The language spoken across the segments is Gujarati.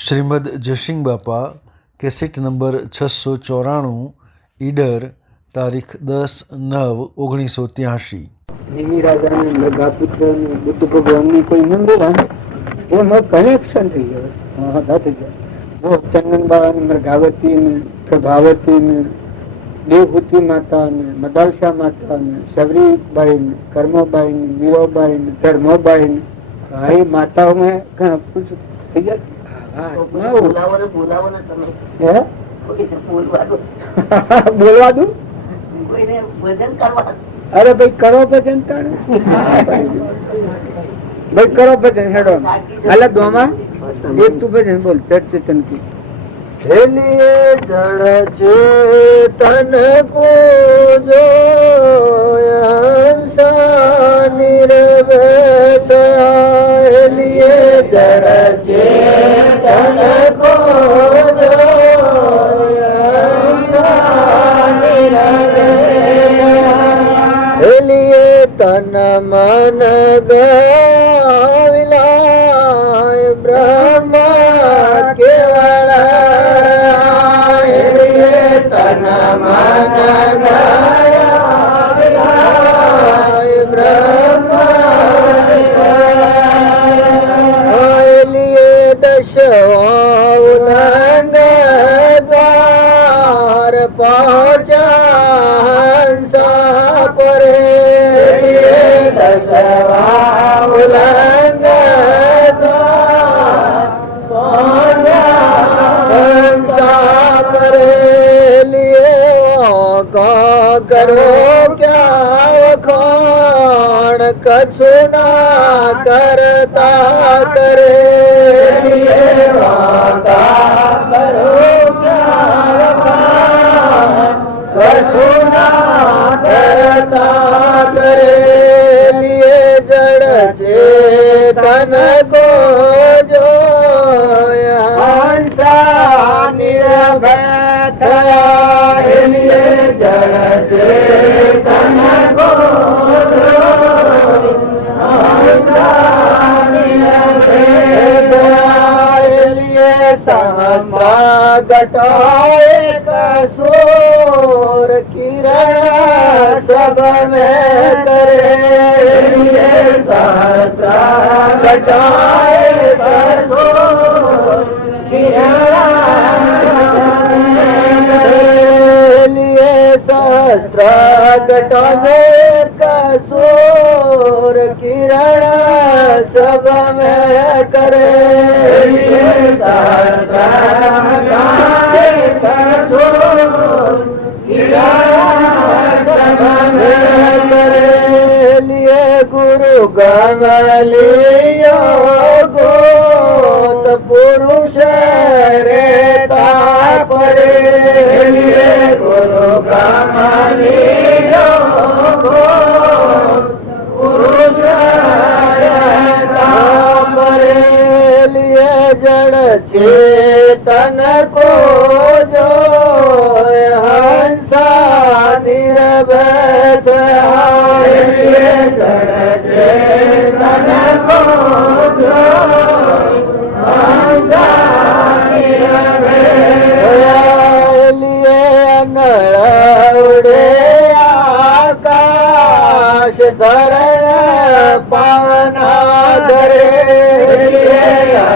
શ્રીમદ જયસિંહ બાપા કેસેટ નંબર 694 ઈડર તારીખ 10/9/1983। નિમિ રાજાને મૃગાપુત્ર બુદ્ધ ભગવાનની કોઈ મંદિર એમાં કનેક્શન થઈ ગયો. वो चंदन बाबा ने मृगावती ने प्रभावती ने देवभूति माता ने मदालसा माता ने शबरीबाई ने कर्मोबाई ने मीराबाई ने धर्मोबाई ने भाई माताओं में कुछ થઈ જશે. બોલવા દઉં અરે ભાઈ કરો ભજન भाई करो भजन हेडो अलग दोमा एक तू भजन बोल चट चेतन की लिए जड़ चेतन को जो हंसा निर्वेद लिए जड़ चेतन को जो हंसा निर्वेद लिए तन मन करो क्या वखाण कछु ना करता करे लिए वाका करो क्या वखाण कछु ना करता करे लिए जड़ चेतन को जो हंसा निर्भय थया लिए जड़ चेतन को लिए सहस्र घटाए कसूर किरण सब में करे लिए सहस्र घटाए कसूर किरण सहस्र घटाए कसूर किरण सब में करे सहस्र घटाए कसूर किरण सब में करे लिए गुरु गमलियो गोत पुरुष रेता परे लिए गुरु गमलियो गोत पुरुष रेता परे लिए जड़ चेतन को जो हंसा निर्भय लिए जड़ चेतन को जो हंसा निर्भय लिए नड़ उड़े आकाश धरण पावना धरे लिए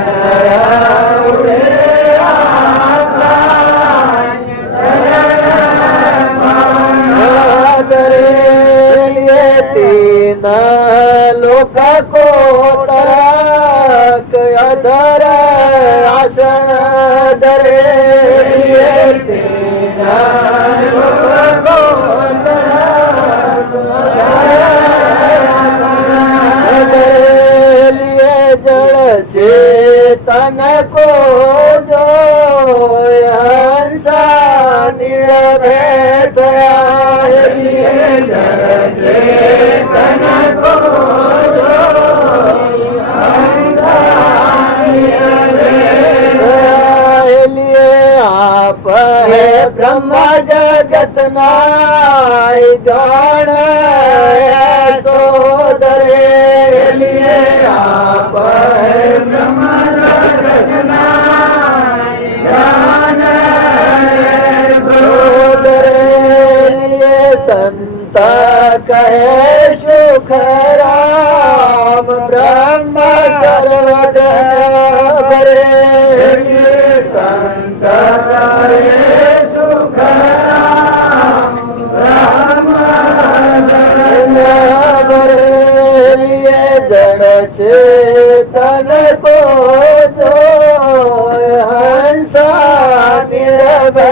नड़ उड़े आकाश धरण पावना धरे लिए तीन लोक को तरक अधर आसन धरे लिए तीन लोक को लिए जड़ चेतन को जो हंसा निर्भय थया लिए जड़ चेतन को जो हंसा निर्भय लिए आप है ब्रह्म जगत नाय जान सोदरे लिए आप है ब्रह्म जगत नाय તન કો જો હંસા નિર્ભય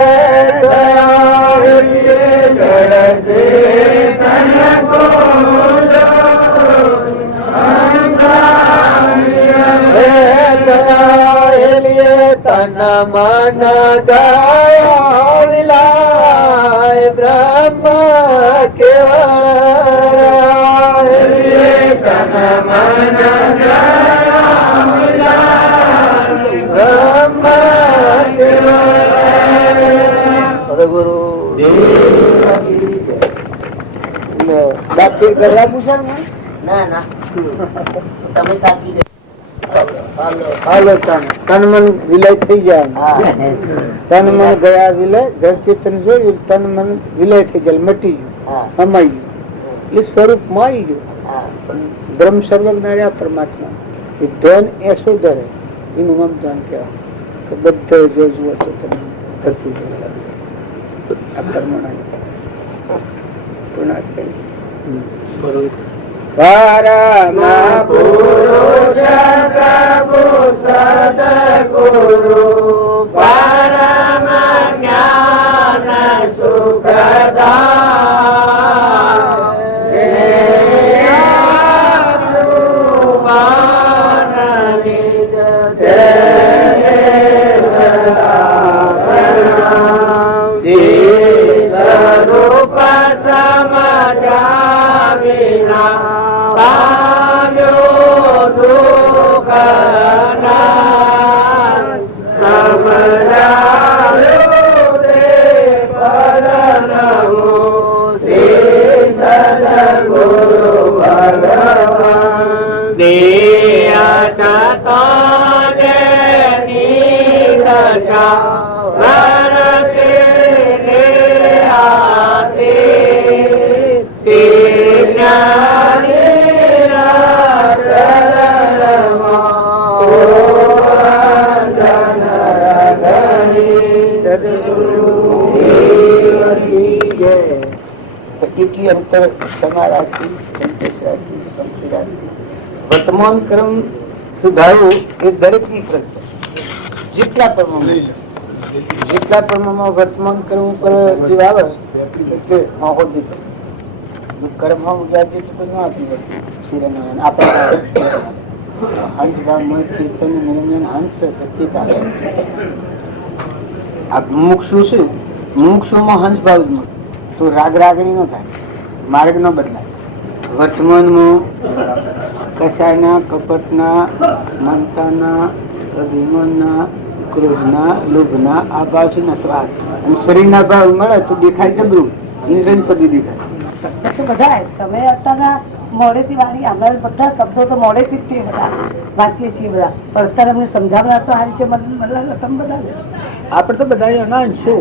તન મન ગાયા વિલાય બ્રહ્મ કેવળ તન મન સદગુરુ બાકી ગલા પૂછાણ ના ના તમે તાકી હાલો તન મન વિલય થઈ જાય તન મન ગયા વિલય ઘર ચેતન જોયું તન મન વિલય થઈ જાય મટી ગયું અમાઈ ગયું એ સ્વરૂપ માં આવી ગયું બ્રહ્મ સર્વજ્ઞ પરમાત્મા એ ધન એસો ધરે એનું નામ ધન કહેવાય કે બધે જો જુઓ તો તમે ધરતી આ પરમાણા પૂર્ણાર્થ કરી બરોબર પરમ પુરુષ પ્રભુ સદગુરુ પરમ જ્ઞાન રૂપ સમજા વિના એટલી અંતર સમારાથી વર્તમાન કર્મ સુધારવું એ દરેક ની કરશે જેટલા પ્રમાણમાં વર્તમાન કર્મ ઉપર જે આવે કર્મ ગુજરાતી ના આપી આપણા હંસ ભાવ ચેતન નિરંજન હંસ સત્યતા આ મુમુક્ષુ છે મુમુક્ષુમાં હંસ ભાવ જ તો રાગ રાગણી નો થાય, માર્ગ નો બદલાય. વર્તમાનમાં કસાયના, કપટના, મમતાના, અભિમાનના, ક્રોધના, લોભના આ ભાવ છે નસવાદ. અને શરીરના ભાવ મળે તો દેખાય જબરું, ઇન્દ્રિય પદી દેખાય. બધા તમે અત્યારના મોડેથી વાળી અમારે બધા શબ્દો તો મોડેથી જ છીએ, બધા વાંચીએ છીએ બધા, પણ અત્યારે અમને સમજાવવા તો આ રીતે તમે બધા આપડે તો બધા અંશો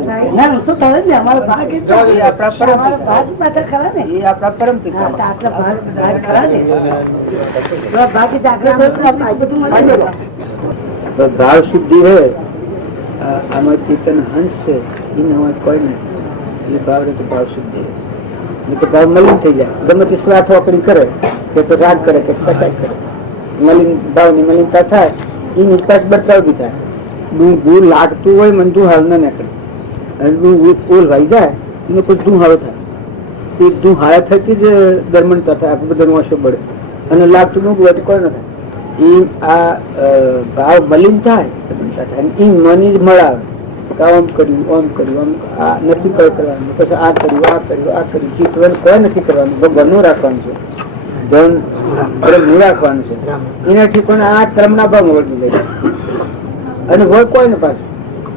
કરે ને અમારો ભાગ ભાગ પાછળ ખરા ને એ આપણા પરમ પિતા આટલા ભાગ ખરા ને ભાગ બધું ભાવ શુદ્ધિ હે આમાં ચેતન હંસ છે એને કોઈ નથી. એ ભાવ તો ભાવ શુદ્ધિ તો ભાવ મલિન થઈ જાય. ગમે તે સ્વાથ વાપરી કરે કે તો રાગ કરે કે કસાય કરે, મલિન ભાવ ની મલિનતા થાય એની પાછ બદલાવ બી થાય. ગુણ લાગતું હોય મન તું હાલ ના નીકળે અને ઓલ ભાઈ જાય એનો પછી તું હારો થાય. એ તું હારા થકી જ દરમણતા થાય, આપણે બધા વાંસો બળે અને લાગતું નું હોય કોઈ ના થાય. એ આ ભાવ મલિન થાય એ મની જ મળાવે. આમ કર્યું આમ કર્યું આમ આ નથી કઈ કરવાનું, પછી આ કર્યું આ કર્યું આ કર્યું. ચિત્તવન કોઈ નથી કરવાનું, ભગવાનનું રાખવાનું છે, ધન બ્રહ્મનું રાખવાનું છે. એનાથી પણ આ ક્રમના ભાવમાં વળતું જાય અને હોય કોઈ ને પાછું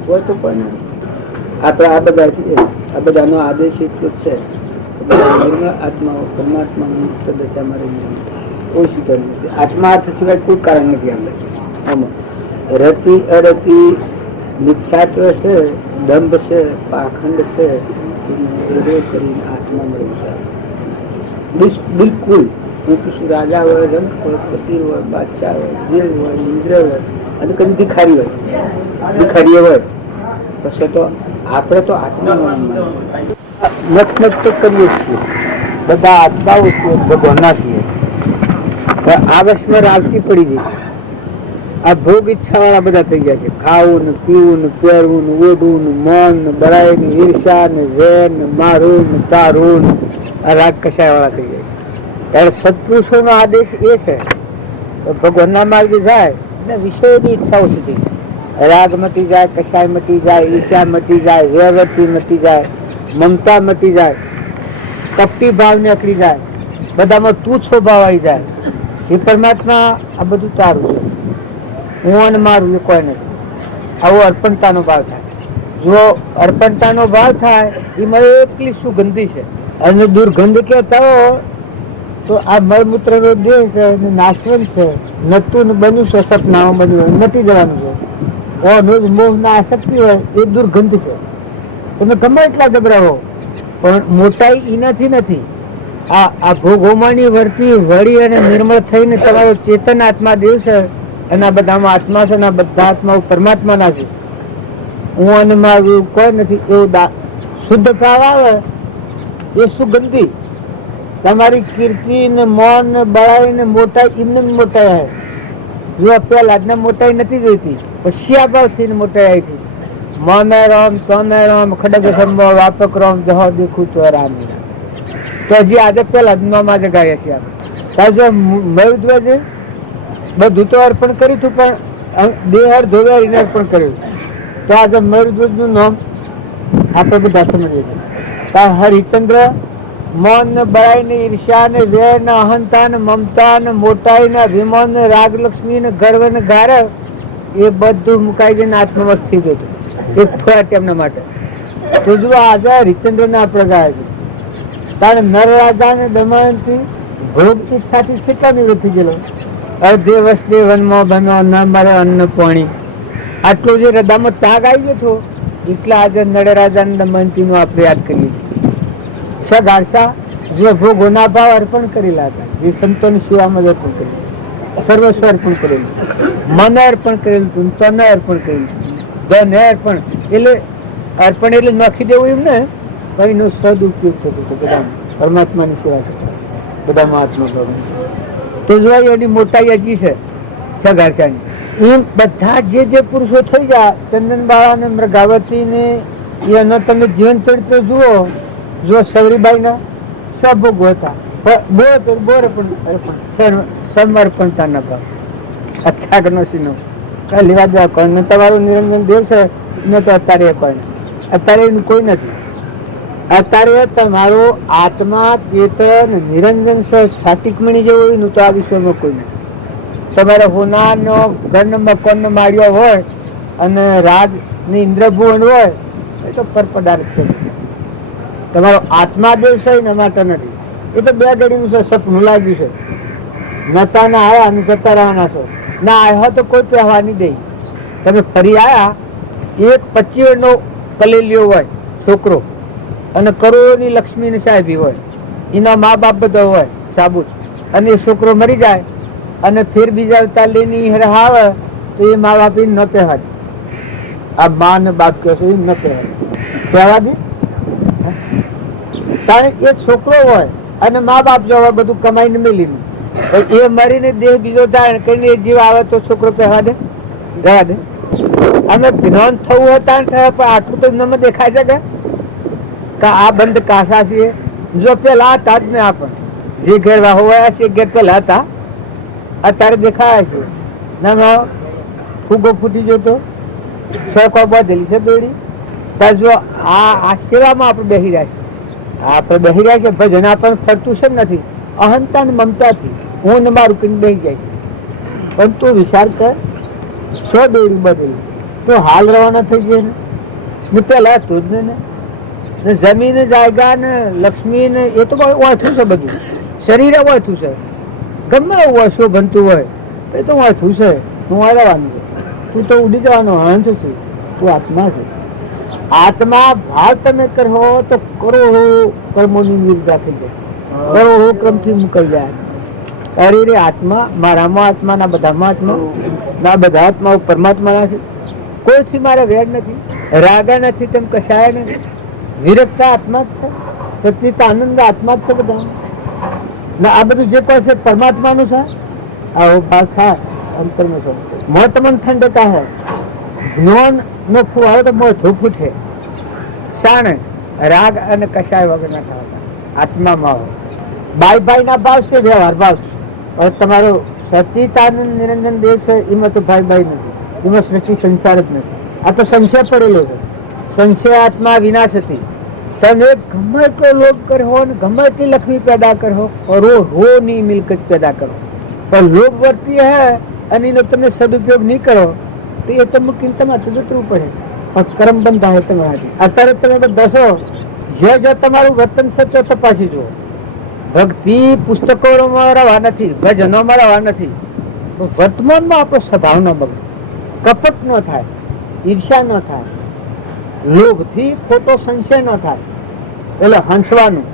હોય તો કોઈ ને. આપડે આ બધા છીએ, આ બધાનો આદેશ એટલો જ છે, નિર્મળ આત્માઓ પરમાત્મા મુક્ત દશામાં રહી ઓછી કરી નથી. આત્માર્થ સિવાય કોઈ કારણ નથી. આપણે રતિ અરતિ મિથ્યાત્વ છે, દંભ છે, પાખંડ છે, કરીને આત્મા મળી જાય બિલકુલ. રાજા હોય, રંગ હોય, પતિ હોય, બાદશાહ હોય, દેવ હોય, ઇન્દ્ર હોય, અને કદી ભિખારી હોય પછી તો આપણે તો આત્મા નત તો કરીએ છીએ, બધા આત્માઓ છીએ, ભગવાનના છીએ. આ વર્ષમાં રાવતી પડી ગઈ. આ ભોગ ઈચ્છા વાળા બધા થઈ ગયા છે. ખાવું ને પીવું ને પહેરવું ને ઓઢવું ને મન ને બળાઈ ને ઈર્ષા ને વેર ને મારું ને તારું આ રાગ કસાય વાળા થઈ ગયા. ત્યારે સત્પુરુષો નો આદેશ એ છે ભગવાનના માર્ગે જાય ને વિષયોની ઈચ્છાઓ સુધી રાગ મટી જાય, કસાય મટી જાય, ઈર્ષા મટી જાય, વેરવૃત્તિ મટી જાય, મમતા મટી જાય, કપટી ભાવ નીકળી જાય, બધામાં તુચ્છો ભાવ આવી જાય. એ પરમાત્મા આ બધું તારું છે, હું અને મારું એ કોઈ નથી. આવો અર્પણતાનો ભાવ થાય. જો અર્પણતાનો ભાવ થાય એમાં એટલી સુગંધી છે. અને દુર્ગંધ કહેતા હો તો આ મળમૂત્ર નો દેહ છે, નાશવંત છે, નતું બન્યું છે, સપનામાં બન્યું નથી જવાનું છે. મોહ ના આસક્તિ હોય એ દુર્ગંધ છે. તમે ગમે એટલા ગભરાવો પણ મોટાઈ એનાથી નથી. આ ભોગોમાની વર્તી વળી અને નિર્મળ થઈને તમારો ચેતન આત્મા દેવ છે. અને આ બધામાં આત્મા છે, બધા આત્માઓ પરમાત્મા ના છે. હું અને મારું કોઈ નથી એવું શુદ્ધ ભાવ આવે એ સુગંધી. તમારી કીર્તિ ને મૌન ને બળાઈ ને મોટાઈ એમને મોટાઈ. જો પેલા જ મોટાઈ નથી જોઈતી, પછી આ ભાવ થી મોટાઈ આવી હતી. મને રામ તને રામ ખડગ સંભવ વ્યાપક રામ જહો દેખું તો રામ. તો હજી આજે પેલા જ નોમાં જગાડ્યા છીએ આપણે. જો મયુદ્વજ બધું તો અર્પણ કર્યું હતું પણ દેહર ધોવાઈને અર્પણ કર્યું. તો આજે મયુદ્વજ નું નામ આપણે બધા સમજીએ છીએ. હરિચંદ્ર મૌન ને બળાઈ ને ઈર્ષ્યા ને વેર ને અહંતા ને મમતા ને મોટાઈ ને અભિમાન ને રાગ લક્ષ્મી ને ગર્વ ને ગારવ એ બધું મુકાઈ જઈને આત્મવસ્ત થઈ ગયું એક થોડા ટાઈમના માટે. તો જો આજે હરિચંદ્ર ને આપણે ગાય છે. કારણ નર રાજા ને દમયંતી ભોગ ઈચ્છાથી કેટલા નિવૃત્ત થઈ ગયેલો. અર્ધે વર્ષે વનમાં બનો ન મારે અન્ન પાણી આટલો જે હૃદયમાં ત્યાગ આવી ગયો હતો એટલા આજે નળ રાજા ને દમયંતી નું આપણે યાદ કરીએ છીએ. ગારસા જે ભોગોના ભાવ અર્પણ કરેલા હતા, જે સંતોની સેવામાં અર્પણ કરેલું, સર્વસ્વ અર્પણ કરેલું, મન અર્પણ કરેલું હતું, તન અર્પણ કરેલું, ધન અર્પણ. એટલે અર્પણ એટલે નાખી દેવું એમ ને, પણ એનો સદઉપયોગ થતો હતો બધા પરમાત્માની સેવા કરતા બધા મહાત્મા. તો જો એની મોટાઈ હજી છે સગારસાની. એમ બધા જે પુરુષો થઈ ગયા ચંદનબાળા ને મૃગાવતી ને એનો તમે જીવન ચરિત્ર જુઓ. જો સવરીબાઈ ના સભોગો હતા, સમર્પણતા ના ભાવ અત્યાગનો સીનો લેવા દેવા કોઈ ને. તમારું નિરંજન દેવ છે ને તો અત્યારે કોઈ અત્યારે કોઈ નથી. અત્યારે તમારો આત્મા ચેતન નિરંજન છે સ્ફાટિકમણી જેવું હોય તો આ વિશ્વમાં કોઈ નથી. તમારે હોનાનો ઘર મકાન માળ્યો હોય અને રાગ ને ઇન્દ્રભુવન હોય એ તો પરપદાર્થ છે. તમારો આત્મા દેવ છે ને માટે નથી. એ તો બે ઘડીનું છે, સપનું લાગ્યું છે. નતા ના આવ્યા અને જતા રહેવાના છો. ના આવ્યા તો કોઈ પહેવા નહીં દે. તમે ફરી આવ્યા એક 25 નો કલેલિયો હોય છોકરો અને કરોડોની લક્ષ્મી ને સાહેબી હોય, એના મા બાપ બધા હોય સાબુત, અને એ છોકરો મરી જાય અને ફેર બીજા અવતાર લઈને આવે તો એ મા બાપ ન પહેવા દે. આ મા ને બાપ કહેશો એ ન પહેવા દે. કારણ એ છોકરો હોય અને મા બાપ જો હોય બધું કમાઈને મેલી એ મરીને દેહ બીજો ધારણ કરીને એ જીવ આવે તો છોકરો પહેવા દે ગયા દે. અને જ્ઞાન થવું હોય ત્યાં થયા પણ આટલું તો એમને દેખાય છે કે આ બંધ કાસા છે. જો પેલા હતા જ ને આપણ જે ઘેર હોવાયા છે ઘેર પેલા હતા, અત્યારે દેખાયા છે. ના ફૂગો ફૂટી જતો છકો બધેલી છે બેડી. જો આ સેવામાં આપણે બેસી રહ્યા છે, આપણે બેસી રહ્યા છે ભજન આપણને ફરતું છે નથી. અહંતા ને મમતાથી હું ને મારું કઈ બેસી જાય છે. પણ તું વિચાર કર 100 બેડી બદલી તો હાલ રવાના થઈ જાય ને પેલા તું જ ને જમીન જાયગા ને લક્ષ્મી ને એ તો ઓછું છે. બધું શરીરે ઓછું છે. ગમે એવું ઓછું બનતું હોય એ તો ઓછું છે. તું રહેવાનું છે, તું તો ઉડી જવાનો હંસ છે, તું આત્મા છે. આત્મા ભાવ તમે કરો તો કરોડો કર્મોની નિર્જા થઈ જાય, કરોડો ક્રમથી મુકાઈ જાય. અરે રે આત્મા, મારામાં આત્મા, ના બધામાં આત્મા, ના બધા આત્માઓ પરમાત્મા છે. કોઈથી મારે વેર નથી, રાગા નથી, તેમ કશાય નથી. વિરક્તા આત્મા જ છે, સચિત આનંદ આત્મા જ છે બધા. ના આ બધું જે કોઈ છે પરમાત્માનું છે. આવો ભાગ થાય અંતરનો છે. મોત મન ઠંડકા હે, જ્ઞાન નો ફુવારો તો મોં ફૂટે. શાણે રાગ અને કશાય વગર ના થતા આત્મામાં હોય. બાઈ ભાઈ ના ભાવ છે, વ્યવહાર ભાવ છે. और તમારો સચિતાનંદ નિરંજન દેવ છે, એમાં તો ભાઈ ભાઈ નથી, એમાં સૃષ્ટિ સંસાર જ નથી. આ તો સંશય પડેલો છે. સંશય આત્મા વિનાશ હતી. તમે ગમે તે લોભ કરો ને ગમે તે લક્ષ્મી પેદા કરો, રો ની મિલકત પેદા કરો, પણ લોભ વર્તી હે અને એનો તમે સદુપયોગ નહીં કરો તો એ તો મૂકીને તમારે જતવું પડે. કર્મ બંધ થાય તમારાથી. અત્યારે તમે બધા છો, જે તમારું વર્તન સચો તપાસી જુઓ. ભક્તિ પુસ્તકોમાં રવા નથી, ભજનોમાં રવા નથી, વર્તમાનમાં આપણો સ્વભાવ ન બગડે, કપટ ન થાય, ઈર્ષા ન થાય, લોભ થી ખોટો સંશય ન થાય. એટલે હંસવાનું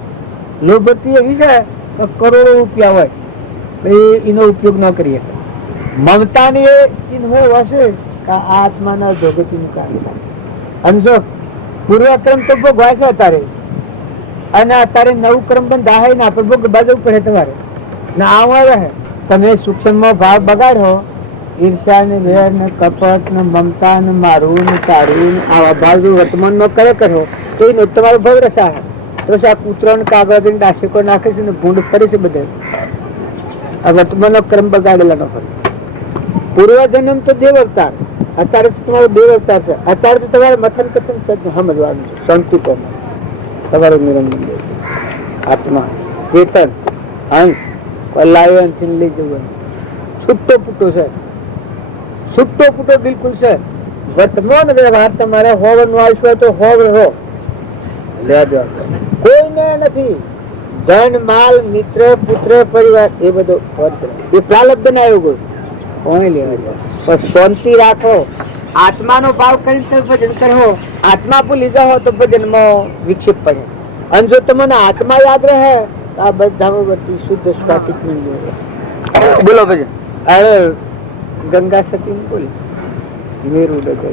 લોભથી એવી છે તો કરોડો રૂપિયા હોય એનો ઉપયોગ ન કરીએ. મમતાની એ ચિહ્ન હશે કે આ આત્માના જોગતીનું કાર્ય થાય. અને જો પૂર્વક્રમ તો ભોગવાય છે અત્યારે, અને અત્યારે નવું ક્રમ બંધાય ને આપણે ભોગ બાજુ પડે તમારે ના આવા રહે. તમે સૂક્ષ્મ ભાવ બગાડો, ઈર્ષા ને વેર ને કપટ ને મમતા ને મારું ને તારું ને આવા ભાવ જો વર્તમાન નો કરે કરો તો એનો તમારો ભવ રસા રસા કૂતરો ને કાગળ ડાસકો નાખે છે ને ભૂંડ ફરે છે બધે. આ વર્તમાન નો ક્રમ બગાડેલા ન ફરે. પૂર્વજન્મ તો દેવ અવતાર, અત્યારે તો તમારો દેવ અવતાર છે. અત્યારે તો તમારે મથન કથન સમજવાનું છે. સંતુકો તમારું નિરંજન આત્મા ચેતન અંશ લાયન થી લઈ જવું છૂટો પૂટો છે, છૂટો પૂટો બિલકુલ છે. વર્તમાન વ્યવહાર તમારે હોવ નો આવશે તો હોવ રહો, કોઈને નથી. ધન માલ મિત્ર પુત્ર પરિવાર એ બધો એ પ્રાલબ્ધ ના એવું કોને લેવા જાય. પણ શાંતિ રાખો, આત્માનો ભાવ કરીને ભજન કરો. આત્મા ભૂલી જાઓ તો ભજનમાં વિક્ષેપ પડે. અને જો તમને આત્મા યાદ રહે તો આ બધા વચ્ચે શુદ્ધ સ્વાતિક મળી જાય. બોલો ભજન. અરે ગંગા સતી બોલી મેરું ડગે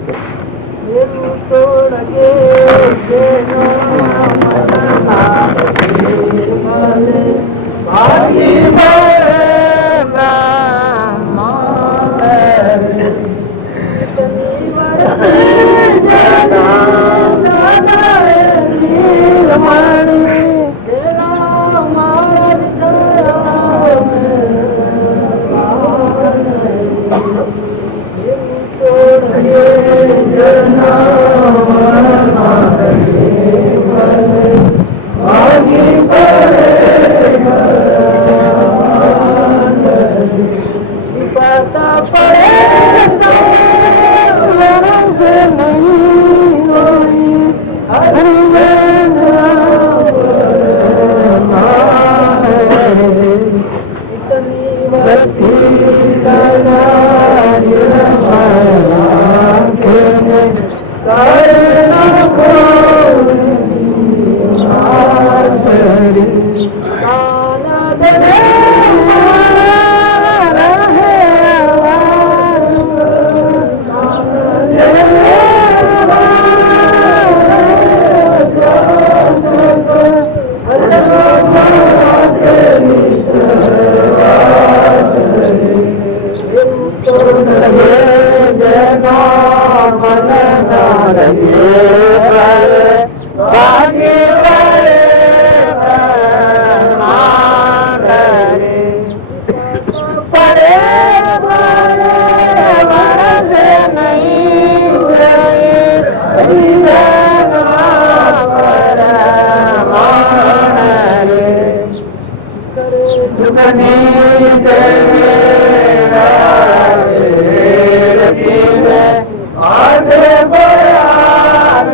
આગે બયાન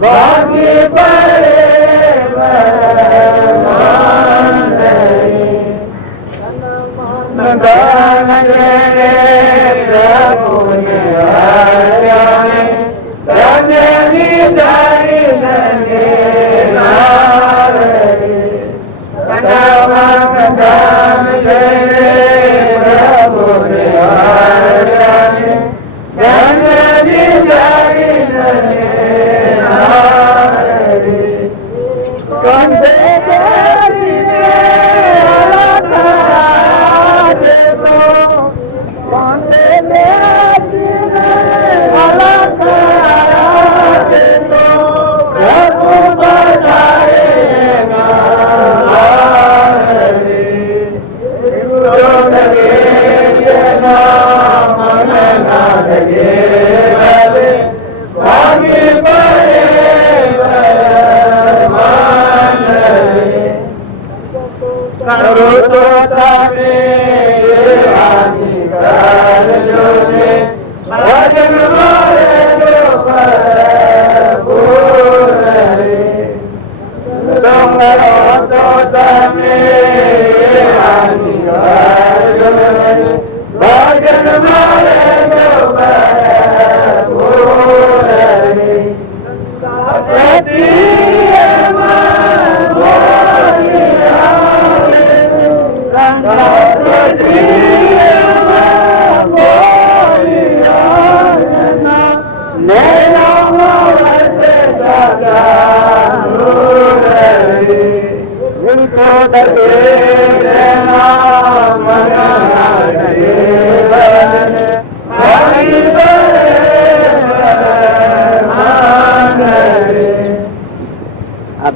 ભાગી પડે પ્રભુને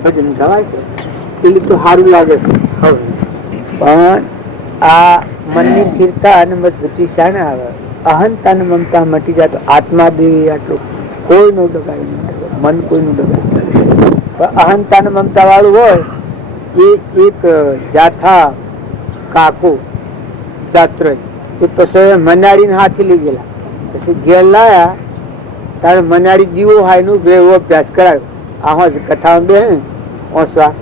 ભજન ગવાય છે એ તો સારું લાગે છે, પણ આ મનની સ્થિરતા અને મજબૂતી શાને આવે? અહંતા ને મમતા મટી જાય તો આત્મા દેહ આટલું કોઈનું ડગાય, મન કોઈનું ડગાય. પણ અહંતા ને મમતા વાળું હોય એ એક જાથા કાકો જાત્ર એ પછી મનાડી ને હાથી લઈ ગયેલા, પછી ઘેર લાયા તારે મનાડી જીવો હાય નું બે અભ્યાસ કરાયો. આ કથા બે ઓસવા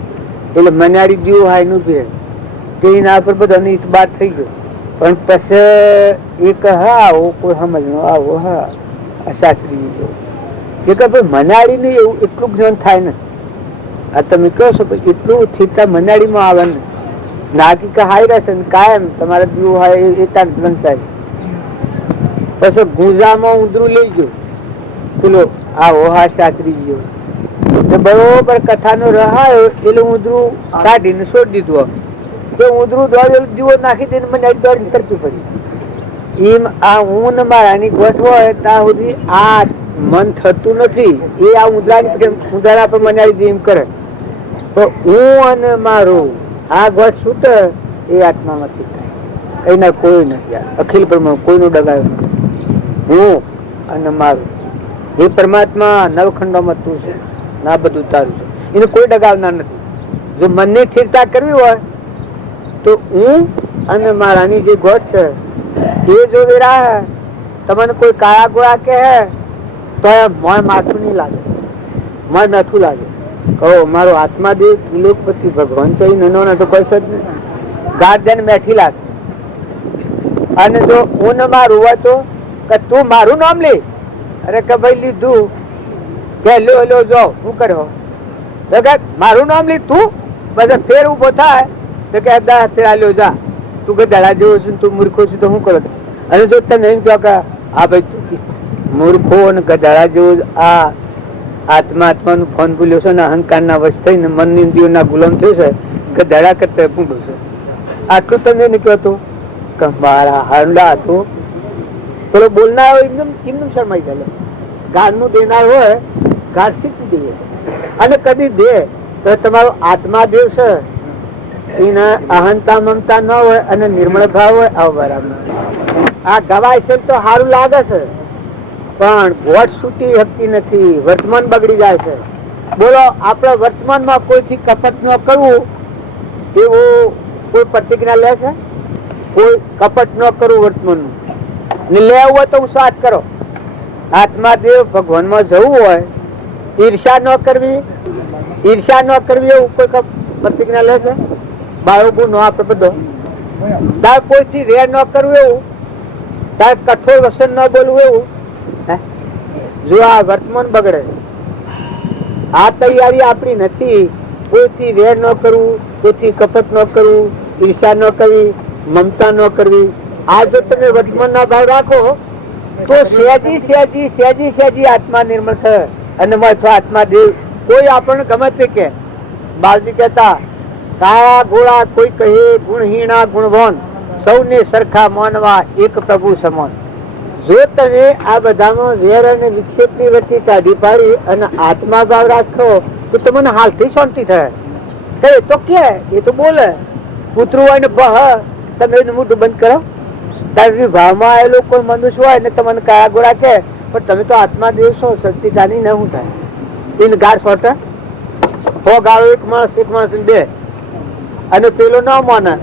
એટલે મનાડી જીવો હાય નું બે તેના પર બધા ઇતબાર થઈ ગયો. પણ પછી એક હા આવો કોઈ સમજનો આવો હા શાસ્ત્રી કે ભાઈ મનાડી ને એવું એટલું જ્ઞાન થાય ને. આ તમે કહો છો એટલું સ્થિરતા મનાડીમાં આવે ને, નાકી કે હાઈ રહેશે ને કાયમ તમારા જીવો હાય એકાંત બનશે. પછી ગુંજામાં ઉંદરું લઈ ગયો પેલો આવો હા શાસ્ત્રી ગયો બરોબર કથા નો રહાયો એટલે ઉંદરું કાઢીને છોડી દીધું. તો ઉંદરું દોડેલું જીવો નાખી દઈને મને દોડીને કરતું પડી. એમ આ હું ને મારાની ગોઠ હોય ત્યાં સુધી આ મન થતું નથી. એ આ ઉંદરા પર મનાડી એમ કરે તો હું અને મારું આ ગોઠ છૂટે એ આત્મામાંથી થાય. એના કોઈ નથી. અખિલ બ્રહ્મ કોઈનું ડગાયું હું અને મારું એ પરમાત્મા નવખંડોમાં તું છે, ના બધું તારું છે, એને કોઈ ડગાવનાર નથી. જો મનની સ્થિરતા કરવી હોય તો હું અને મારાની જે ગોઠ છે એ જો વેરા તમને કોઈ કાળા ગોળા કે તો મન માથું નહીં લાગે, મન નથું લાગે. કહો મારો આત્મા દેવ ત્રિલોકપતિ ભગવાન છે નનો તો કોઈ જ નહીં. ગાર્જન બેઠી લાગે. અને જો હું ને મારું હોય તો કે તું મારું નામ લે. અરે કે ભાઈ લીધું કે લો લો જો શું કર્યો મારું નામ લે તું બધા ફેર ઉભો થાય તો કે લ્યો જા તું કે દડા જેવો છું તું મૂર્ખો છું તો શું કરો? અને જો તમે એમ કહો કે હા ભાઈ તું મૂર્ખો અને ગધાડા જેવો આ આત્માનું ફોન ભૂલ્યો છે ને અહંકાર ના વશ થઈને મન ઇન્દ્રિયો ના ગુલામ થયો છે કે દડા કરતા પૂંડો છે. આટલું તમે નહીં કહેતો કે મારા હાંડા હતું પેલો બોલનાર હોય એમનું શરમાઈ જાય. ગાળ નું દેનાર હોય ગાળ શીખી દઈએ અને કદી દે તો તમારો આત્મા દેવ છે એના અહંતા મમતા ન હોય અને નિર્મળ ભાવ હોય આવો બરાબર. આ ગવાય છે તો સારું લાગે છે પણ ગોઠ છૂટી શકતી નથી, વર્તમાન બગડી જાય છે. બોલો આપડે વર્તમાનમાં કોઈથી કપટ ન કરવું એવું કોઈ પ્રતિજ્ઞા લે છે? કોઈ કપટ ન કરવું વર્તમાનનું ને લેવું હોય તો ઉત્સાહ કરો. આત્મા દેવ ભગવાનમાં જવું હોય ઈર્ષા ન કરવી, ઈર્ષા ન કરવી એવું કોઈ પ્રતિજ્ઞા લે છે? બાળકો નો આપે બધો તાર કોઈથી વેર ન કરવું એવું, તાર કઠોર વસન ન બોલવું એવું. જો આ વર્તમાન બગડે, આ તૈયારી આપણી નથી. કોઈથી વેર ન કરવું, કોઈથી કપટ ન કરવું, ઈર્ષા ન કરવી, મમતા ન કરવી. આ જો તમે વર્તમાન ના ભાવ રાખો તો સહેજી સહેજી સહેજી સહેજી આત્મા નિર્મળ થાય અને આત્મા દેવ. કોઈ આપણને ગમે તે કે બાલજી કહેતા કાળા ગોળા કોઈ કહે ગુણહીણા ગુણવાન, સૌને સરખા માનવા એક પ્રભુ સમાન. જો તમે આ બધામાં વેર અને વિક્ષેપની વચ્ચે કાઢી પાડી અને આત્મા ભાવ રાખો તો તમને હાલથી શાંતિ થાય. એ તો કે એ તો બોલે કૂતરું હોય ને તમે એનું મોઢું બંધ કરો. તારી ભાવમાં આવેલો કોઈ મનુષ્ય હોય ને તમને કાળા ગોળા કે પણ તમે તો આત્મા દેવ છો, સચ્ચિદાની ન હું થાય એને ગાળ સોટે. હો ગાળો એક માણસ બે અને પેલો ના માને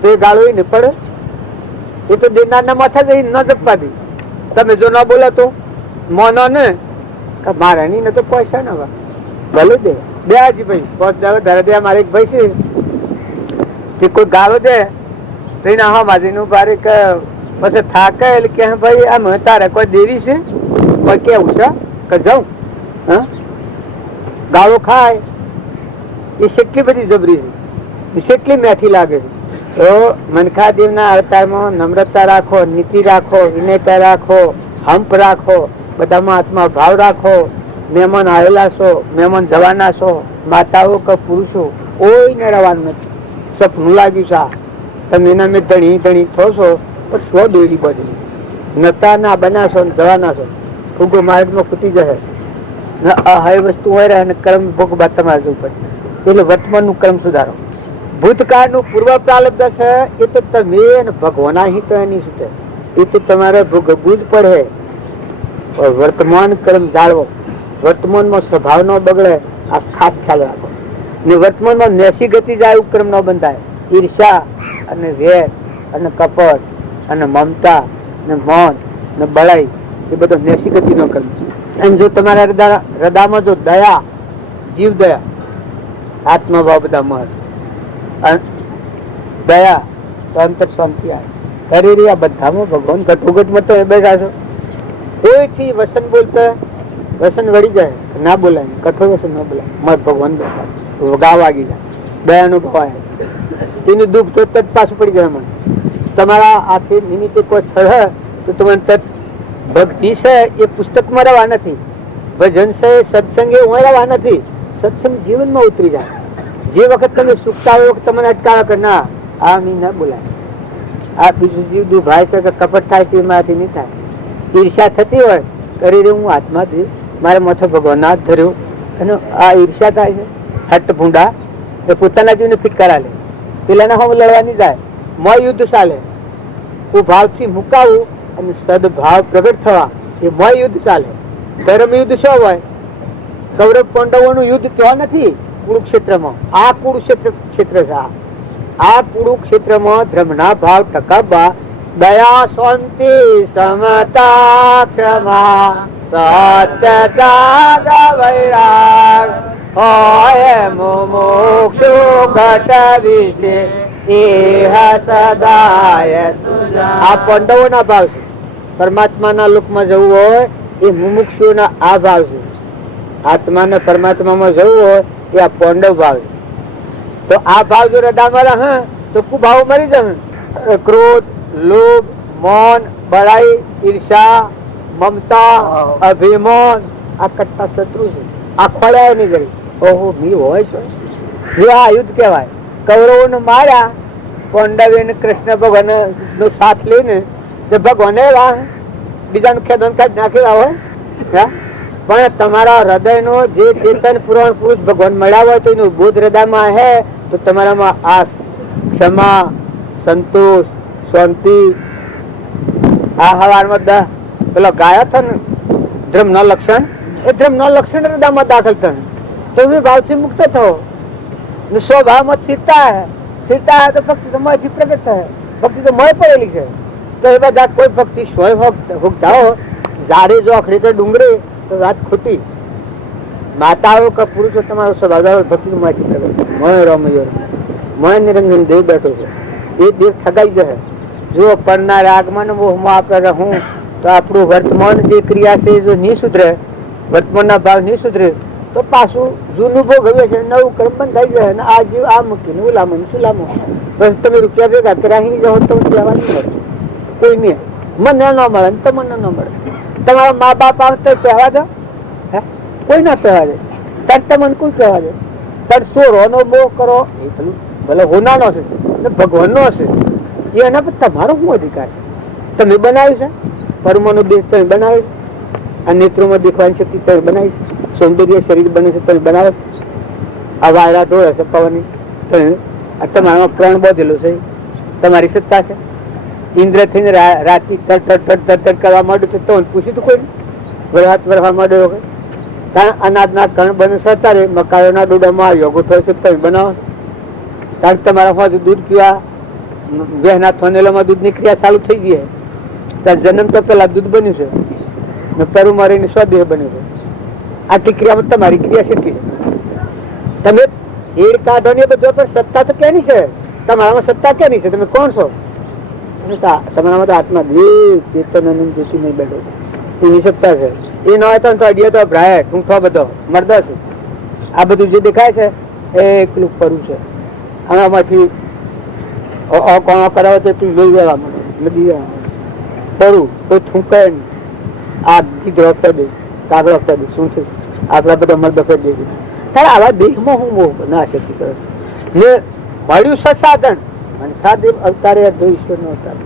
તો એ ગાળો ને પડે. એ તો દેનાર ના માથા જઈ ન જપવા દે. તમે જો ના બોલે તો મોનો ને મારે નહીં તો પૈસા ના ભલે દે બે હાજી ભાઈ 5 ધરે દે. મારે એક ભાઈ છે કે કોઈ ગાળો દે તો એના હા માજી નું બારીક પછી થાકે એટલે કે ભાઈ આમ તારે કોઈ દેવી છે કોઈ કેવું છે કે જાઉં ગાળો ખાય એ કેટલી બધી જબરી છે, કેટલી મેઠી લાગે છે. તો મનખાદેવ ના અવતારમાં નમ્રતા રાખો, નીતિ રાખો, વિનયતા રાખો, હંપ રાખો, બધામાં આત્મા ભાવ રાખો. મહેમાન આવેલા છો, મહેમાન જવાના છો, માતાઓ કે પુરુષો કોઈને રવાનું નથી. સપનું લાગ્યું છે તમે એના મેં ધણી ધણી થશો પણ સ્વ દોરી બદલી નતા ના બનાશો જવાના છો. ફૂગો માર્ગમાં ફૂટી જશે. અહય વસ્તુ હોય અને કર્મ ભોગ બાદ તમારે જવું પડે. એટલે વર્તમાન નું કર્મ સુધારો. ભૂતકાળ નું પૂર્વ પ્રારબ્ધ છે એ તો તમે ભગવાના હિત એની છૂટે, એ તો તમારે ભોગવવું જ પડે. વર્તમાન કર્મ જાળવો, વર્તમાનમાં સ્વભાવ ન બગડે આ ખાસ ખ્યાલ રાખો. ને વર્તમાનમાં નેસી ગતિ જાય એવું કર્મ ન બંધાય. ઈર્ષા અને વેર અને કપટ અને મમતા ને મૌન ને બળાઈ એ બધો નેસી ગતિ નો કર્મ. અને જો તમારા હૃદયમાં જો દયા, જીવ દયા, આત્મભાવ બધા મહત્વ દયા તો અંતર શાંતિ આવે. કરી રહ્યા બધામાં ભગવાન ઘટોઘટમાં તો એ બેઠા છો. કોઈથી વસન બોલતા વસન વળી જાય ના બોલાય, કઠોર વસન ના બોલાય. મત ભગવાન બેઠા ગાવ વાગી જાય, દયાનું ભવાય એનું દુઃખ તો તત પાછું પડી જાય. મને તમારા આથી નિમિત્તે કોઈ સ્થળ તો તમને તત ભક્તિ છે એ પુસ્તકમાં રહેવા નથી, ભજન છે સત્સંગે રહેવા નથી. સત્સંગ જીવનમાં ઉતરી જાય. જે વખત તમે સુખતા હોય વખત તમને અટકાવે કે ના આ મી ના બોલાય, આ બીજું જીવ દુભાય છે કે કપટ થાય છે એમાંથી નહીં થાય. ઈર્ષા થતી હોય કરી રહ્યું હું આત્મા થયું, મારે માથે ભગવાન હાથ ધર્યો અને આ ઈર્ષા થાય છે. હટ્ટ ભૂંડા એ પોતાના જીવને ફિટકારા લે, પેલાના હું લડવાની જાય. મોય યુદ્ધ ચાલે, હું ભાવથી મુકાવું અને સદભાવ પ્રગટ થવા એ મોય યુદ્ધ ચાલે. ધર્મ યુદ્ધ શું હોય? કૌરવ પાંડવોનું યુદ્ધ ત્યાં નથી, કુરુક્ષેત્રમાં. આ કુરુક્ષેત્ર ક્ષેત્ર છે. આ કુરુક્ષેત્રમાં ધર્મના ભાવ ટકાવવા દયા, શાંતિ, સમતા, ક્ષમા, સત્યતા, વૈરાગ હોય મુમુક્ષુ ઘટ વિશે સદાય. આ પાંડવોના ભાવ છે. પરમાત્માના લોકમાં જવું હોય એ મુમુક્ષુના આ ભાવ છે. આત્માને પરમાત્મામાં જવું હોય એ આ પાંડવ ભાવ છે. તો આ ભાવ જો હૃદયમાં રહે તો કુભાવ મરી જશે. ક્રોધ, લોભ, મૌન, બળાઈ, ઈર્ષા, મમતા, અભિમાન આ કટ્ટા શત્રુ છે. આ ખોળાય નહીં કરી ઓહો મી હોય છે. જે આ યુદ્ધ કહેવાય. કૌરવોને માર્યા, પાંડવે કૃષ્ણ ભગવાન નો સાથ લઈને ભગવાન બીજાનું ખેદન કાઢી નાખેલા હોય. પણ તમારા હૃદય નો જે ચેતન પુરાણ પુરુષ ભગવાન મળ્યા હોય તો એનું બોધ હૃદયમાં હે તો તમારામાં આ ક્ષમા, સંતોષ, શાંતિ. આ હવારમાં પેલો ગાયા હતા ને ધર્મ નો લક્ષણ, એ ધર્મ નો લક્ષણ હૃદયમાં દાખલ થાય તો ભાવથી મુક્ત થયો. સ્વભાવમાં સ્થિરતા હે, સ્થિરતા હે તો ભક્તિ તો મયથી પ્રગટ થાય. ભક્તિ તો મય પડેલી છે. તો એ બધા કોઈ ભક્તિ સ્વય ભોગતા હો ઝાડે જો આખડી તો ડુંગરે તો વાત ખોટી. માતાઓ કે પુરુષો તમારો સ્વભાવ ભક્તિ માંથી કરે મોય રમયો મોય નિરંજન દેવ બેઠો છે એ દેવ ઠગાઈ જશે. જો પડનાર આગમન મોહમાં આપણે રહું તો આપણું વર્તમાન જે ક્રિયા છે જો નહીં સુધરે, વર્તમાનના ભાવ નહીં સુધરે તો પાછું જૂનું ભોગવે છે, નવું કર્મ બંધાઈ જાય. આ જીવ આ મૂકીને ઉલામો શું લામો, બસ તમે રૂપિયા ભેગા કરાવી જાઓ તો કહેવા નહીં મળે કોઈ નહીં, મને ન મળે ને તમને ન મળે. તમારા મા બાપ આવતા કહેવા દો, કોઈ ના કહેવા દે, તર તમને કોઈ કહેવા દે, તર સોરો બો કરો એ પેલું ભલે હોનાનો હશે ભગવાન નો હશે એ એના પર તમારો શું અધિકાર છે? તમે બનાવ્યું છે પરમાનો દેહ, તમે બનાવે છે આ નેત્રોમાં દેખવાની શક્તિ તમે બનાવી છે, સૌંદર્ય શરીર બને છે તમે બનાવે છે, આ વાયરા ઢોળે છે પવન તમારામાં પ્રાણ બોધેલો છે, તમારી સત્તા છે. ઇન્દ્ર થઈને રાતી તડ કરવા માંડ્યું છે તો પૂછ્યું તું કોઈ વરહાત વરવા માંડ્યો વખત કારણ અનાજના કણ બને છે, અત્યારે મકાઈના ડોડામાં યોગો થયો છે તમે બનાવો. કારણ તમારા દૂધ પીવા વહેના થોનેલામાં દૂધ ની ક્રિયા ચાલુ થઈ ગઈ ત્યારે જન્મ તો પેલા દૂધ બન્યું છે ને પેરું મારીને સ્વદેહ બન્યું છે. આટલી ક્રિયામાં તમારી ક્રિયા શીખી છે. તમે એડ કાઢો ને બધો પણ સત્તા તો કેની છે? તમારામાં સત્તા કેની છે? તમે કોણ છો? તમારામાં તો આત્મા દેવ ચેતન જ્યોતિ નહીં બેઠો એની સત્તા છે. એ ન હોય તો અડિયો તો ભ્રાય ટૂંખો બધો મરદો છે. આ બધું જે દેખાય છે એ એકલું પરું છે. આમાંથી કોણ કરાવે છે તું લઈ જવા મને નદી પરું કોઈ થૂંકે નહીં. આ કીધું આપી દે, કાગળ આપી દે, શું છે આપડા બધા મર્દ આપી દે. તારે આવા દેશમાં હું મોહ ના શક્તિ કરે ને મળ્યું સસાધન અને સાદેવ અવતારે ઈશ્વર નો અવતાર.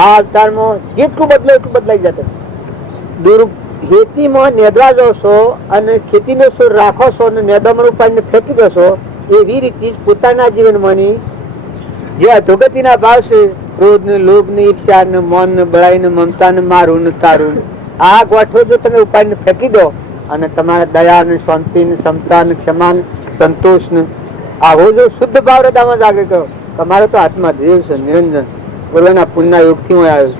આ અવતારમાં જેટલું બદલે એટલું બદલાઈ જશે. ખેતીમાં નેદવા જશો અને ખેતીનો સુર રાખો છો અને નેદામણ ઉપાડીને ફેંકી દેશો એવી રીતે જ પોતાના જીવનમાંની જે અધોગતિના ભાવ છે, ક્રોધ ને લોભ ને ઈર્ષ્યા ને મન ને બળાઈ ને મમતા ને મારું ને તારું આ ગોઠવો જો તમે ઉપાડીને ફેંકી દો અને તમારા દયા ને શાંતિ ને ક્ષમતા ને ક્ષમા ને સંતોષ ને આવો જો શુદ્ધ ભાવ હૃદયમાં જાગે કરો. તમારો તો આત્મા દેવ છે નિરંજન બોલવાના પુણ્ય યોગ થી હું આવ્યો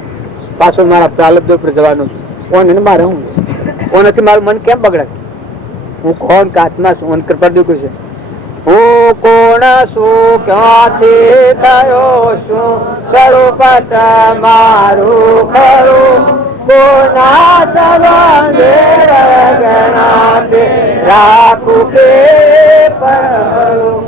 પાછો મારા પ્રાલબ્ધ પર જવાનું છું. મારે હું ઓનાથી મારું મન કેમ બગડે? હું કોણ કે આત્મા છું? મન કૃપા દુઃખ છે. હું કોણ છું? ક્યાંથી થયો છું? સ્વરૂપ મારું ખરું કોના સંબંધે રગણાતે રાખું કે પરું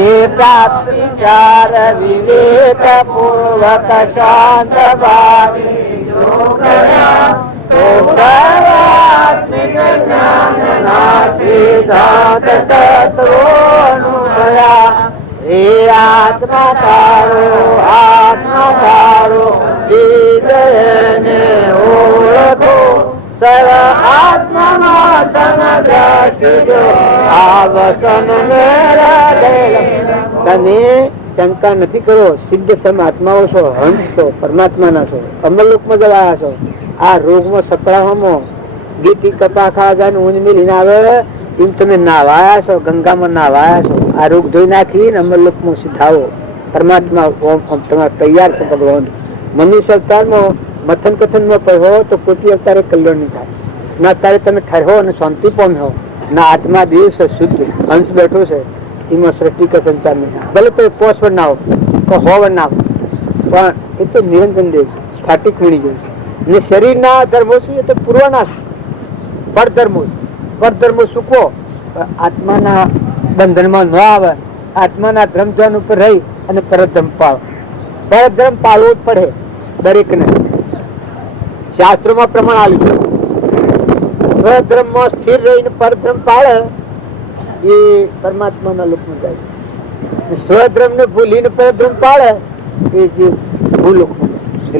એ પ્રાપ્ત વિચાર વિવેક પૂર્વક શાંત ભાવી જો કર્યા તો સર્વાત્મિક જ્ઞાન ના સિદ્ધાંત તત્વોનું ભયા એ આત્મા તારો જીદને ઓળખો સર્વ આત્મા સમદ્રષ્ટિ આવસન તમે શંકા નથી કરો. સિદ્ધ સમ આત્માઓ છો, હંસ છો, પરમાત્માના છો, અમરલોકમાં જવાયા છો. આ રોગમાં સપડાવામાં ગીટી કપા ખાવા જાય ઊંઘ મિલીને આવે એમ તમે નાવાયા છો, ગંગામાં નાવાયા છો. આ રોગ ધોઈ નાખીને અમરલોકમાં સીધાવો. પરમાત્મા તમારે તૈયાર છે ભગવાન. મનુષ્ય અવતારમાં મથન કથનમાં પડ્યો તો પોતી અવતારે કલ્યાણ નહીં થાય ના. અત્યારે તમે ઠરહો અને શાંતિ પામ્યો ના. આત્મા દેવ છે, શુદ્ધ હંસ બેઠો છે, એમાં સૃષ્ટિ કે સંચાર નહીં. ભલે તો પોષ પર ના હો હો ના પણ એ તો નિરંજન દેવ સ્થાટિક મણી જેવું ને. શરીરના ધર્મો શું? એ તો પૂર્વનાશ પરધર્મો. પરધર્મો સુખવો આત્માના બંધનમાં ન આવે. આત્માના ધર્મધ્યાન ઉપર રહી અને પરધર્મ પાળો. પરધર્મ પાળવો જ પડે દરેકને. શાસ્ત્રોમાં પ્રમાણ આવ્યું છે. સ્વધર્મમાં સ્થિર રહીને પરધર્મ પાળે એ પરમાત્માના લોકમાં જાય. સ્વધર્મ ને ભૂલીને પરધર્મ પાળે એ જે ભૂલોકમાં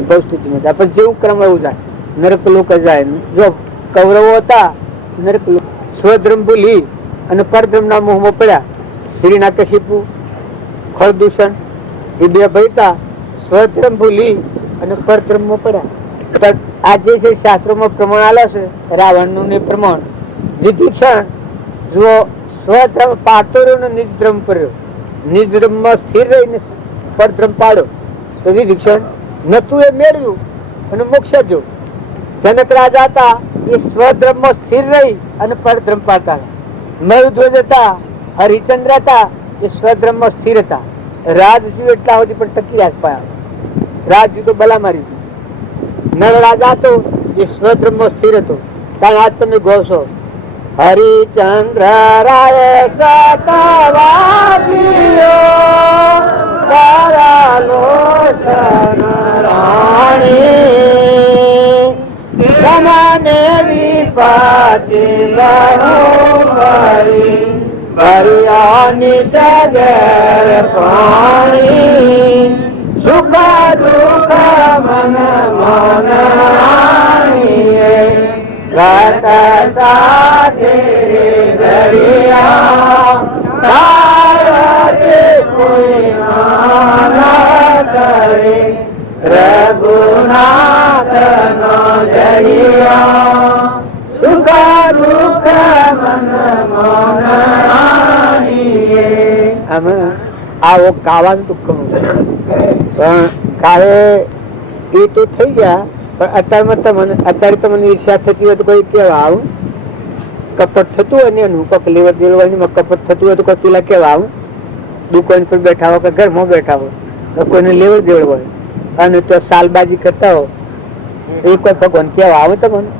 ભવસ્થિતિમાં જાય. પણ જેવું ક્રમ એવું જાય નરક લોક જાય. જો કૌરવો હતા નરક લોક સ્વધર્મ ભૂલી અને પરધર્મ ના મોહમાં પડ્યા. હિરણ્યકશિપુ, ખળદૂષણ એ બે ભયતા સ્વધર્મ ભૂલી અને પરધર્મ માં પડ્યા. આજે છે શાસ્ત્રોમાં પ્રમાણ આલે છે રાવણ નું ને પ્રમાણ. વિભીષણ જો સ્વધર્મ પાડતો રહ્યો ને નિજધર્મ કર્યો, નિજધર્મ માં સ્થિર રહીને પરધર્મ પાડ્યો તો વિભીષણ નતું એ મેળવ્યું અને મોક્ષ જો. જનક રાજા હતા એ સ્વધર્મ માં સ્થિર રહી અને પરધર્મ પાડતા હતા. મરુધ્વજ હતા, હરિચંદ્ર હતા, એ સ્વધર્મમાં સ્થિર હતા. રાજજુ એટલા સુધી પણ ટકી રાખ પાયા. રાજજુ તો બલા મારી નળ રાજા હતો, એ સ્વધર્મમાં સ્થિર હતો. કારણ આજ તમે ગો છો હરિચંદ્ર રાય સતવાદિયો તારા લોચન રાણી સમાને વિપાતિ બહુમરી ભરિયાની સગર પાણી સુખ દુઃખ મન મન રાણીએ સાથે ઘડિયા તારે કોઈ ના કરે રઘુનાથ નો જરિયા સુખ દુઃખ મન મન આવો કાવાનું દુઃખ પણ કાલે એ તો થઈ ગયા. પણ અત્યારે તો મને ઈર્ષા થતી હોય તો કોઈ કેવા આવું કપટ થતું હોય ને એનું કોઈક લેવડ દેવડ કપટ થતું હોય તો કોઈ પેલા કેવા આવું દુકાન પર બેઠા હોય કે ઘરમાં બેઠા હોય તો કોઈને લેવડ દેવડ હોય અને તો સાલબાજી કરતા હોય એ કોઈ ભગવાન કેવા આવે તમને.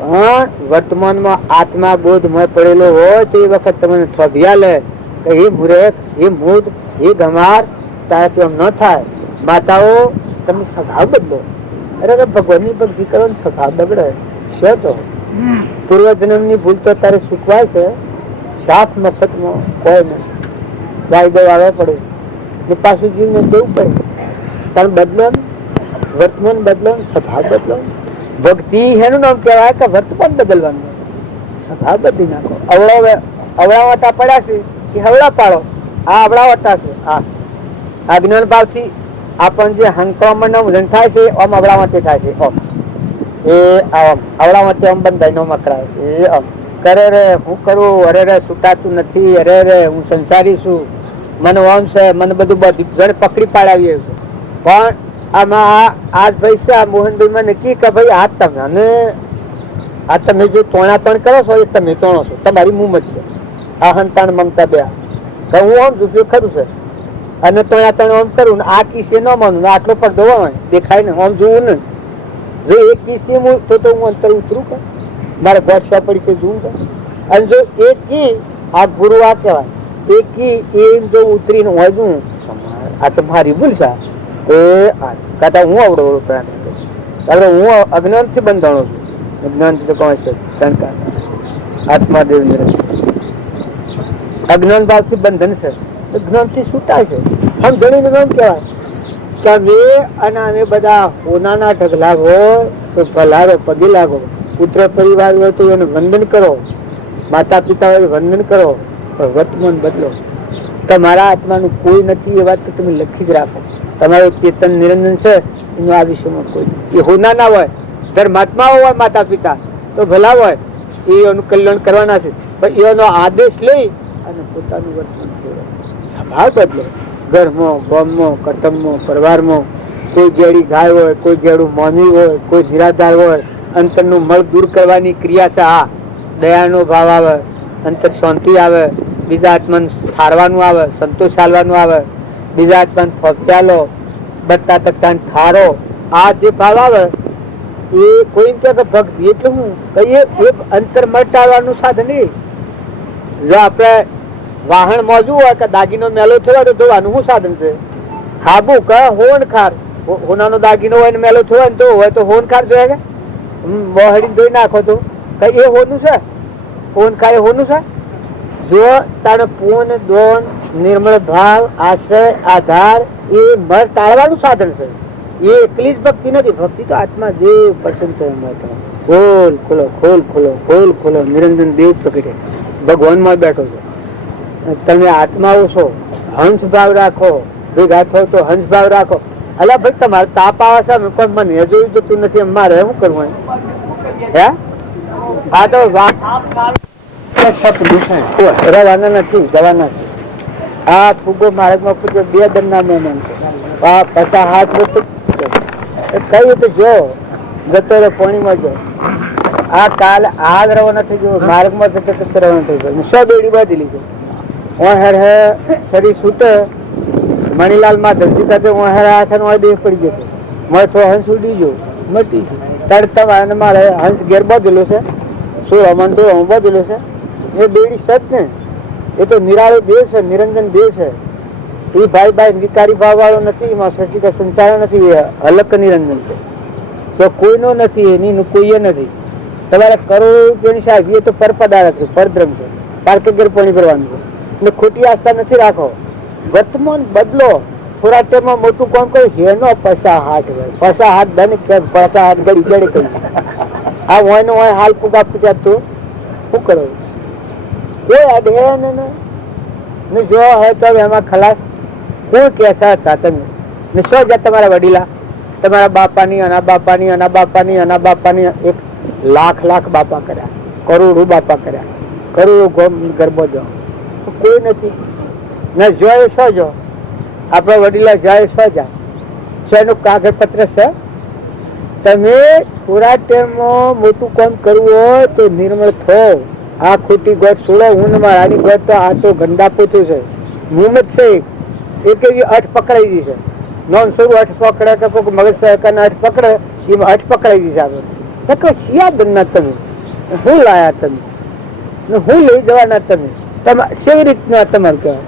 પણ વર્તમાનમાં આત્મા બોધમય પડેલો હોય તો એ વખત તમને થોભિયા લે કે એ મૂર્ખ, એ મૂર્ખ, એ ગમાર તારાથી આમ ન થાય. માતાઓ તમે સ્વભાવ બદલો. અરે ભગવાન ની ભક્તિ કરો ને સ્વભાવ બગડે છે તો પૂર્વજન્મ ની ભૂલ તો તારે શીખવાય છે. સાફ મફત માં કોઈ નહીં વાયદો આવે પડે ને પાછું જીવને જવું પડે. કારણ બદલો વર્તમાન બદલો, સ્વભાવ બદલો. ભક્તિ એનું નામ કહેવાય કે વર્તમાન બદલવાનું. સ્વભાવ બદલી નાખો. અવળાવટા પડ્યા છે એ હવળા પાડો. આ અવળાવટા છે. આ જ્ઞાન ભાવ થી આપણ જે હંકામણ નું થાય છે આમ અવળાવટે થાય છે. એ આમ અવળાવટે આમ બંધાય નો મકરાય એ આમ કરે રે હું કરું, અરે રે છૂટાતું નથી, અરે રે હું સંસારી છું, મને ઓમ છે, મને બધું ઘર પકડી પાડાવીએ. પણ આમાં આજ ભાઈ છે મોહનભાઈ મને કી કે ભાઈ આ તમે જે તોણાતણ કરો છો એ તમે તોણો છો, તમારી મુમત છે. આ હંતાણ મમતા બે હું આમ જોયું ખરું છે અને તોણાતણ આમ કરું ને આ કિસ્સે ન માનું આટલો પડદો હોય દેખાય ને આમ જોવું ને જો એક કિસ્સે તો હું અંતર ઉતરું કે મારે ગોઠવા પડી છે જોવું કે. અને જો એક કી આ ગુરુ આ કહેવાય એક કી એ જો ઉતરીને હોય જોઉં આ તો મારી ભૂલ છે એ કાતા હું આવડો પ્રાણ હું અજ્ઞાન થી બંધાણો છું. અજ્ઞાન થી તો કોણ છે શંકા આત્માદેવ અજ્ઞાન ભાવ થી બંધન છે. જ્ઞાન થી છૂટાય છે. આમ જણીને જ્ઞાન કહેવાય કે અમે અને અમે બધા હોનાના ઢગલા હોય તો ભલારો પગે લાગો. પુત્ર પરિવાર હોય તો એને વંદન કરો, માતા પિતા હોય વંદન કરો, પણ વર્તમાન બદલો. તમારા આત્માનું કોઈ નથી એ વાત તો તમે લખી જ રાખો. તમારું ચેતન નિરંજન છે એનું આ વિશ્વમાં કોઈ એ હોના ના હોય. ધર્માત્માઓ હોય માતા પિતા તો ભલા હોય એનું કલ્યાણ કરવાના છે, પણ એનો આદેશ લઈ અને પોતાનું વર્તન સ્વભાવ બદલે. ઘરમાં, ગામમાં, કુટુંબમાં, પરિવારમાં કોઈ ગેડી ગાય હોય, કોઈ ગેડું મોની હોય, કોઈ નિરાધાર હોય, અંતરનું મળ દૂર કરવાની ક્રિયા છે. આ દયાનો ભાવ આવે, અંતર શાંતિ આવે, બીજા આત્માને ઠારવાનું આવે, સંતોષ ચાલવાનું આવે, બીજા આત્માને ફોફ્યાલો બત્તા તકતા ઠારો. આ જે ભાવ આવે એ કોઈ કે ભક્તિ એટલે હું કહીએ અંતર મટાડવાનું સાધન નહીં. જો આપણે વાહન મોજવું હોય કે દાગીનો મેલો થયો તો ધોવાનું શું સાધન છે? હાબુ કે હોનખાર. હોનાનો દાગીનો હોય ને મેલો થયો તો હોય તો હોનખાર જોયા કે મોહડી ધોઈ નાખો તો કઈ એ હોનું છે? હોનખાર એ હોનું છે? જો તારો પૂન દોન નિર્મળ ભાવ આશ્રય આધાર એ મર ટાળવાનું સાધન છે. એ એકલી જ ભક્તિ નથી. ભક્તિ તો આત્મા દેવ પ્રસન્ન થયો. ખોલ ખોલો, ખોલ ખોલો, ખોલ ખોલો. નિરંજન દેવ પ્રગટે ભગવાન માં બેઠો છે. તમે આત્માઓ છો, હંસ ભાવ રાખો. ભેગા થો તો હંસ ભાવ રાખો. અલા ભાઈ તમારે તાપ આવે છે કોઈ મને જોયું જતું નથી મારે શું કરવું? હે આ તો રવાના નથી, જવાના છે. આ ફૂગો માર્ગમાં પૂછ્યો 2 દરના મહેમાન છે. પાછા હાથ કઈ તો જો જતો પાણીમાં જો આ કાલ આજ રવાના થઈ ગયો, માર્ગમાં જતો રવાના થઈ ગયો, સો બેડી બાંધી લીધો. ઓહેર હે ફરી છૂટે મણીલાલ માં ધરતી સાથે ઓહેર હાથ દેહ પડી જતો. મારે તો હંસ ઉડી ગયો, મટી ગયો. તડતા મારે હંસ ઘેર બાંધેલો છે, શું રમણતો બાંધેલો છે. એ બેડી સત ને એ તો નિરાળો દેહ છે, નિરંજન દેહ છે. એ ભાઈ વિકારી ભાવ વાળો નથી, એમાં સચિત સંચાર નથી, અલગ નિરંજન છે. તો કોઈનો નથી, એની કોઈ નથી. તમારે કરોડો રૂપિયાની શાક એ તો પરપદાર્થ છે, પરદ્રમ છે, પાર્કે ઘેર પાણી ભરવાનું છે. એટલે ખોટી આસ્થા નથી રાખો. વર્તમાન બદલો. થોડા ટાઈમમાં મોટું કામ કર્યું, એનો 50 હાથ હોય, 50 હાથ ધન 50 હાથ ગળી ગળી કરી. આ હોય ને હોય હાલ ફૂગા ફૂગ્યા તો શું કરો? કોઈ અડે ને જો હોય તો એમાં ખલાસ. કોઈ કેસા હતા તમે ને શું જ્યાં તમારા વડીલા, તમારા બાપાની અના બાપાની અના બાપાની અના બાપાની 1 લાખ બાપા કર્યા, કરોડો બાપા કર્યા, કરોડો ગરબો જો કોઈ નથી ને. જોય શું જો આપણા વડીલા જાય શું જાય? શેનું કાગળ પત્ર છે? તમે થોડા ટાઈમમાં મોટું કામ કરવું હોય તો નિર્મળ થો. આ ખોટી ગોટ છોડો. હું મારાની ગોટ તો આ તો ગંદા પોતું છે. મુહમ્મદ છે એક એવી અઠ પકડાઈ ગઈ છે. નોન સ્વરૂપ અઠ પકડે કે કોઈ મગજ સહકારના અઠ પકડે, એમાં અઠ પકડાઈ ગઈ છે. આપણે શિયા બનના તમે, હું લાયા તમે ને હું લઈ જવાના તમે, કેવી રીતના તમારે કહેવાય?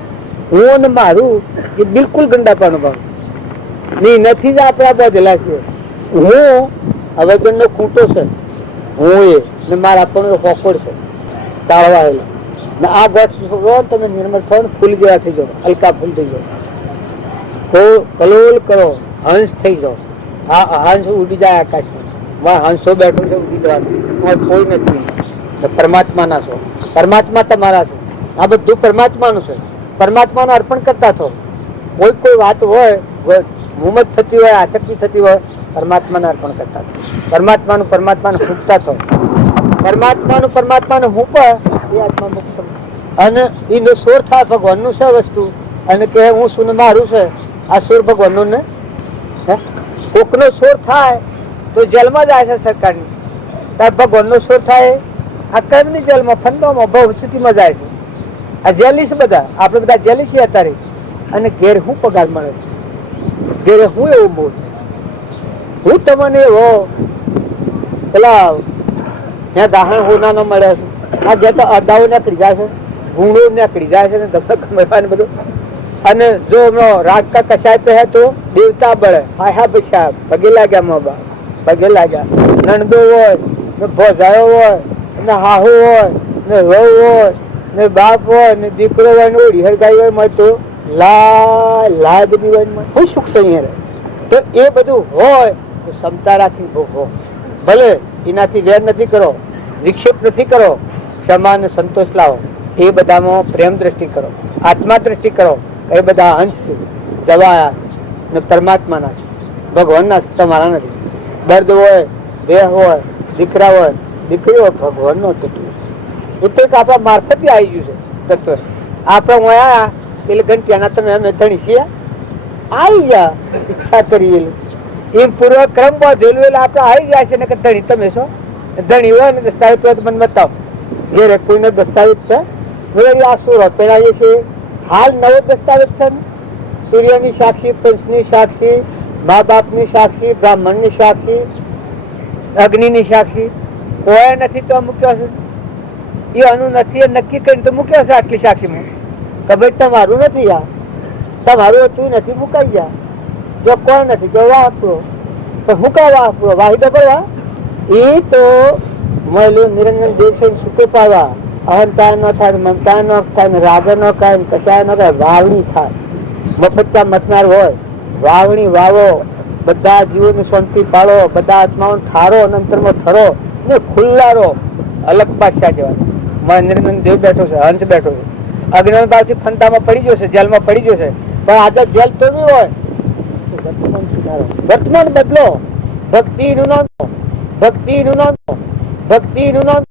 હું ને મારું એ બિલકુલ ગંડાપાનો ભાવ નથી જ આપણા બધેલા છે. હું હવે નો ખૂંટો છે, હું એ ને મારા આપણો હોકોડ છે તાળવાયેલો ને. આ ગોઠ તમે નિર્મળ થો ને ફૂલ જેવા થઈ જાઓ, હલકા ફૂલ થઈ જાઓ, કલોલ કરો, હંસ થઈ જાઓ. આ હંસ ઉડી જાય આકાશમાં, હંસો બેઠો છે ઉડી જવાનું, કોઈ નથી. પરમાત્માના છો, પરમાત્મા તમારા છો. આ બધું પરમાત્માનું છે. પરમાત્માને અર્પણ કરતા થો. કોઈ વાત હોય, મુહમ્મદ થતી હોય, આસક્તિ થતી હોય, પરમાત્માને અર્પણ કરતા થો. પરમાત્માને ફૂંકતા થો. પરમાત્માનું હું પણ એ આત્મા મુક્ત. અને એનો સોર થાય ભગવાનનું છે વસ્તુ, અને કે હું શું મારું છે. આ સોર ભગવાનનું ને કોકનો સોર થાય તો જેલમાં જાય છે સરકારની. ત્યારે ભગવાનનો સોર થાય આ કર્મની જેલમાં, ફંદોમાં, ભવસ્થિતિમાં જાય છે. આ જેલી છે બધા, આપણે બધા જેલી છીએ અત્યારે. અને ઘેર હું પગાર મળે છે, ઘેરે હું એવું બોલ, હું તમને એવો પેલા ત્યાં દાહણ હોના ન મળે છે. આ જે તો અદાઓ નીકળી જાય છે, ગુણો નીકળી જાય છે ને ગમે બધું. અને જો રાજકા કસાય પહે તો દેવતા બળે. હા પૈસા પગે લાગ્યા મા બાપ, પગે લાગ્યા. નણદો હોય ને ભોજાયો હોય ને હાહુ હોય ને વહુ હોય ને બાપ હોય ને દીકરો હોય ને ઓળી હરગાઈ હોય, માં તો લા બધી હોય, હું સુખ છે. તો એ બધું હોય તો ક્ષમતા રાખી ભોગવો. ભલે એનાથી વેર નથી કરો, વિક્ષેપ નથી કરો, ક્ષમા અને સંતોષ લાવો. એ બધામાં પ્રેમ દ્રષ્ટિ કરો, આત્મા દ્રષ્ટિ કરો. એ બધા અંશ દવા ને પરમાત્માના છે, ભગવાનના તમારા નથી. દર્દ હોય, દેહ હોય, દીકરા હોય, દીકરી હોય, ભગવાનનો તત્વ. એ તો એક આપણા મારફતે આવી ગયું છે તત્વ. આપણે આયા એટલે ઘંટિયાના તમે અમે ધણી છીએ, આવી જા ઈચ્છા કરી એ પૂર્વ ક્રમ બાંધેલું એટલે આપણે આવી જાય છે ને કે ધણી તમે છો. ધણી હોય ને દસ્તાવેજ હોય તો મને બતાવો. ઘેરે કોઈનો દસ્તાવેજ છે? આ શું પહેરાવીએ છીએ હાલ નવો દસ્તાવેજ છે ને? સૂર્યની સાક્ષી, પંચની સાક્ષી, મા બાપની સાક્ષી, બ્રાહ્મણની સાક્ષી, અગ્નિની સાક્ષી, કોઈ નથી તો મૂક્યો છે. એ અનુ નથી નક્કી કરીને તો મૂક્યો છે આટલી સાક્ષીમાં. કે ભાઈ તમારું નથી, આ તમારું હતું નથી, મુકાઈ ગયા. જો કોઈ નથી તો વાપરો, તો મુકાવા વાપરો, વાહિદો કરવા. એ તો મળેલું નિરંજન દેશ સુખો પાડવા. અહંતા ન થાય, મમતા ન થાય, રાગ ન થાય, કચાય ન થાય, વાવણી થાય. મફતતા મતનાર હોય, વાવણી વાવો, બધા જીવોની શાંતિ પાડો, બધા આત્માઓ ઠારો, અંતરમાં ઠરો ને ખુલ્લા રહો. અલગ પાછા જેવા નિરંજન દેવ બેઠો છે, હંસ બેઠો છે. અજ્ઞાન ભાવથી ફંતામાં પડી જશે, જેલમાં પડી જશે. પણ આજે જેલ તો નહીં હોય. વર્તમાન બદલો. ભક્તિ નું નામ, ભક્તિ નું નામ, ભક્તિ નું નામ.